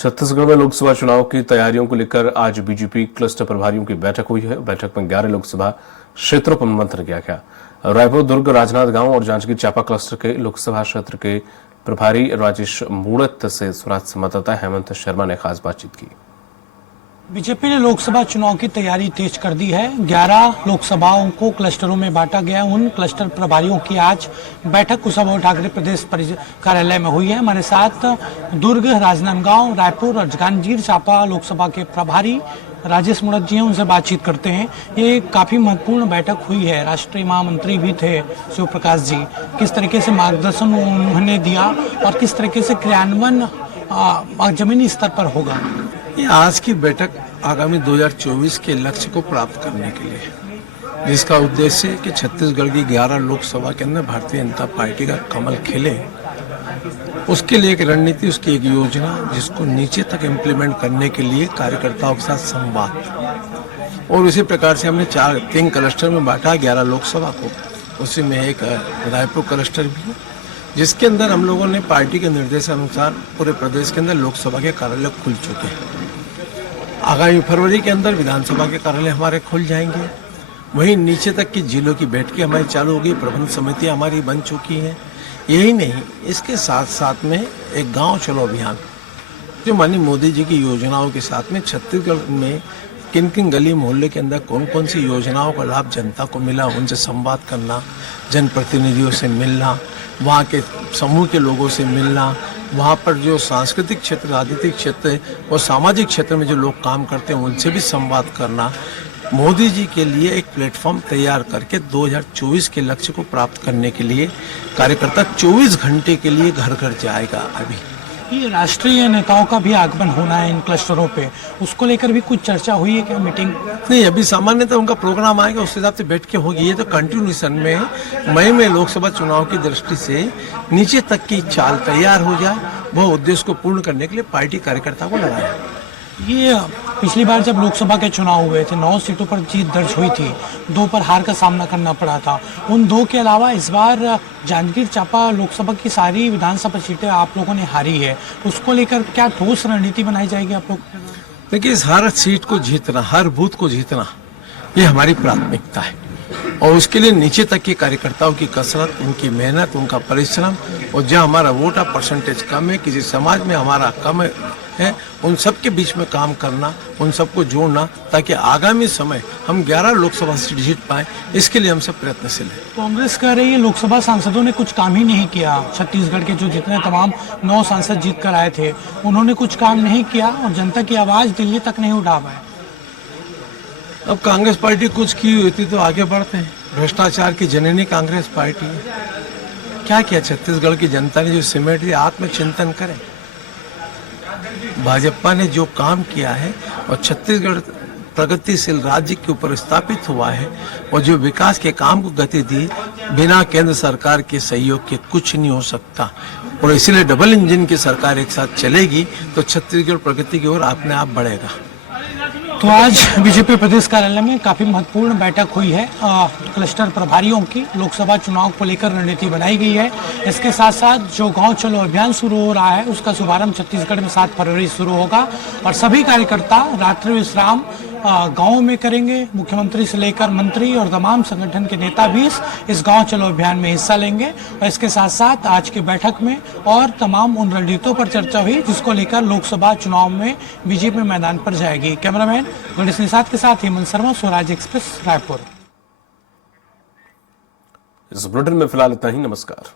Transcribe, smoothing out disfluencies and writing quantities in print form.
छत्तीसगढ़ में लोकसभा चुनाव की तैयारियों को लेकर आज बीजेपी क्लस्टर प्रभारियों की बैठक हुई है। बैठक में 11 लोकसभा क्षेत्रों पर मंथन किया गया। रायपुर, दुर्ग, राजनांदगांव और जांजगीर चांपा क्लस्टर के लोकसभा क्षेत्र के प्रभारी राजेश मूणत से स्वराज संवाददाता हेमंत शर्मा ने खास बातचीत की। बीजेपी ने लोकसभा चुनाव की तैयारी तेज कर दी है। 11 लोकसभाओं को क्लस्टरों में बांटा गया। उन क्लस्टर प्रभारियों की आज बैठक कुशाभाऊ ठाकरे प्रदेश कार्यालय में हुई है। हमारे साथ दुर्ग, राजनांदगांव, रायपुर और जांजगीर चांपा लोकसभा के प्रभारी राजेश मूणत जी हैं, उनसे बातचीत करते हैं। ये काफी महत्वपूर्ण बैठक हुई है। राष्ट्रीय महामंत्री भी थे शिव प्रकाश जी। किस तरीके से मार्गदर्शन उन्होंने दिया और किस तरीके से क्रियान्वयन जमीनी स्तर पर होगा? आज की बैठक आगामी 2024 के लक्ष्य को प्राप्त करने के लिए, जिसका उद्देश्य है कि छत्तीसगढ़ की 11 लोकसभा के अंदर भारतीय जनता पार्टी का कमल खिले, उसके लिए एक रणनीति, उसकी एक योजना, जिसको नीचे तक इम्प्लीमेंट करने के लिए कार्यकर्ताओं के साथ संवाद। और उसी प्रकार से हमने 3 क्लस्टर में बांटा 11 लोकसभा को। उसी में एक रायपुर क्लस्टर भी, जिसके अंदर हम लोगों ने पार्टी के निर्देशानुसार पूरे प्रदेश के अंदर लोकसभा के कार्यालय खुल चुके हैं। आगामी फरवरी के अंदर विधानसभा के कार्यालय हमारे खुल जाएंगे। वहीं नीचे तक की जिलों की बैठकें हमारी चालू होगी, प्रबंध समितियां हमारी बन चुकी हैं। यही नहीं, इसके साथ साथ में एक गांव चलो अभियान, जो माननीय मोदी जी की योजनाओं के साथ में छत्तीसगढ़ में किन किन गली मोहल्ले के अंदर कौन कौन सी योजनाओं का लाभ जनता को मिला, उनसे संवाद करना, जनप्रतिनिधियों से मिलना, वहाँ के समूह के लोगों से मिलना, वहाँ पर जो सांस्कृतिक क्षेत्र, राजनीतिक क्षेत्र और सामाजिक क्षेत्र में जो लोग काम करते हैं उनसे भी संवाद करना, मोदी जी के लिए एक प्लेटफॉर्म तैयार करके 2024 के लक्ष्य को प्राप्त करने के लिए कार्यकर्ता 24 घंटे के लिए घर घर जाएगा। अभी ये राष्ट्रीय नेताओं का भी आगमन होना है इन क्लस्टरों पे, उसको लेकर भी कुछ चर्चा हुई है क्या? मीटिंग नहीं, अभी सामान्यतः उनका प्रोग्राम आएगा, उस हिसाब से बैठ के होगी। ये तो कंटिन्यूशन में मई में लोकसभा चुनाव की दृष्टि से नीचे तक की चाल तैयार हो जाए, वह उद्देश्य को पूर्ण करने के लिए पार्टी कार्यकर्ता को लगाया। ये पिछली बार जब लोकसभा के चुनाव हुए थे 9 सीटों पर जीत दर्ज हुई थी, 2 पर हार का सामना करना पड़ा था। उन 2 के अलावा इस बार जांजगीर चांपा लोकसभा की सारी विधानसभा सीटें आप लोगों ने हारी है। उसको लेकर क्या ठोस रणनीति बनाई जाएगी आप लोग? देखिए, इस हर सीट को जीतना, हर बूथ को जीतना, ये हमारी प्राथमिकता है। और उसके लिए नीचे तक के कार्यकर्ताओं की कसरत, उनकी मेहनत, उनका परिश्रम, और जहाँ हमारा वोट परसेंटेज कम है, किसी समाज में हमारा कम है, उन सब के बीच में काम करना, उन सबको जोड़ना, ताकि आगामी समय हम 11 लोकसभा सीट जीत पाए, इसके लिए हम सब प्रयत्नशील हैं। कांग्रेस कह रही है लोकसभा सांसदों ने कुछ काम ही नहीं किया। छत्तीसगढ़ के जो जितने तमाम 9 सांसद जीत कर आए थे, उन्होंने कुछ काम नहीं किया और जनता की आवाज दिल्ली तक नहीं उठा पाए। अब कांग्रेस पार्टी कुछ की हुई थी तो आगे बढ़ते हैं। भ्रष्टाचार की जननी कांग्रेस पार्टी है। क्या किया छत्तीसगढ़ की जनता ने जो सिमेट दिया? आत्मचिंतन करें। भाजपा ने जो काम किया है और छत्तीसगढ़ प्रगतिशील राज्य के ऊपर स्थापित हुआ है और जो विकास के काम को गति दी, बिना केंद्र सरकार के सहयोग के कुछ नहीं हो सकता। और इसलिए डबल इंजन की सरकार एक साथ चलेगी तो छत्तीसगढ़ प्रगति की ओर अपने आप बढ़ेगा। तो आज बीजेपी प्रदेश कार्यालय में काफी महत्वपूर्ण बैठक हुई है। क्लस्टर प्रभारियों की लोकसभा चुनाव को लेकर रणनीति बनाई गई है। इसके साथ साथ जो गांव चलो अभियान शुरू हो रहा है, उसका शुभारंभ छत्तीसगढ़ में 7 फरवरी शुरू होगा और सभी कार्यकर्ता रात्रि विश्राम गाँव में करेंगे। मुख्यमंत्री से लेकर मंत्री और तमाम संगठन के नेता भी इस गांव चलो अभियान में हिस्सा लेंगे। और इसके साथ साथ आज की बैठक में और तमाम उन रणनीतियों पर चर्चा हुई जिसको लेकर लोकसभा चुनाव में बीजेपी मैदान पर जाएगी। कैमरामैन गणेश निषाद के साथ हेमंत शर्मा, स्वराज एक्सप्रेस, रायपुर। इस बुलेटिन में फिलहाल इतना ही। नमस्कार।